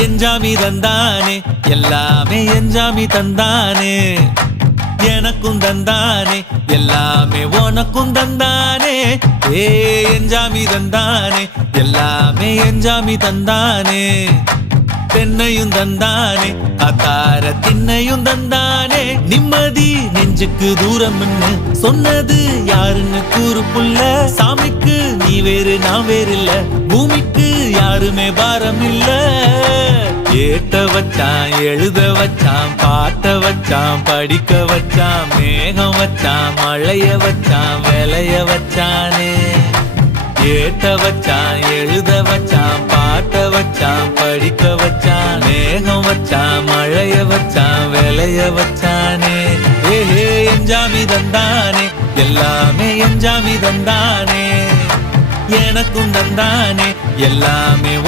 எஞ்சாமி தந்தானே எல்லாமே எஞ்சாமி தந்தானே எனக்கும் தந்தானே எல்லாமே உனக்கும் தந்தானே ஏ எஞ்சாமி தந்தானே எல்லாமே எஞ்சாமி தந்தானே தென்னையும் தந்தானே அத்தார திண்ணையும் தந்தானே நிம்மதி நெஞ்சுக்கு தூரம்னு சொன்னது யாருன்னு கூறு புள்ள சாமிக்கு நீ வேறு நான் வேறு இல்ல பூமிக்கு யாருமே பாரம் இல்ல ஏட்ட வச்சான் எழுத வச்சான் பாட்ட வச்சான் படிக்க வச்சான் மேகம் வச்சான் மழைய வச்சான் விளைய வச்சானே ஏட்ட வச்சான் எழுத வச்சான் பாட்ட வச்சான் படிக்க வச்சான் மேகம் வச்சான் மழைய வச்சான் விளைய வச்சானே ஏஹே எஞ்சாமி தந்தானே எல்லாமே எஞ்சாமி தந்தானே எனக்கும் தந்தானே எல்லாமே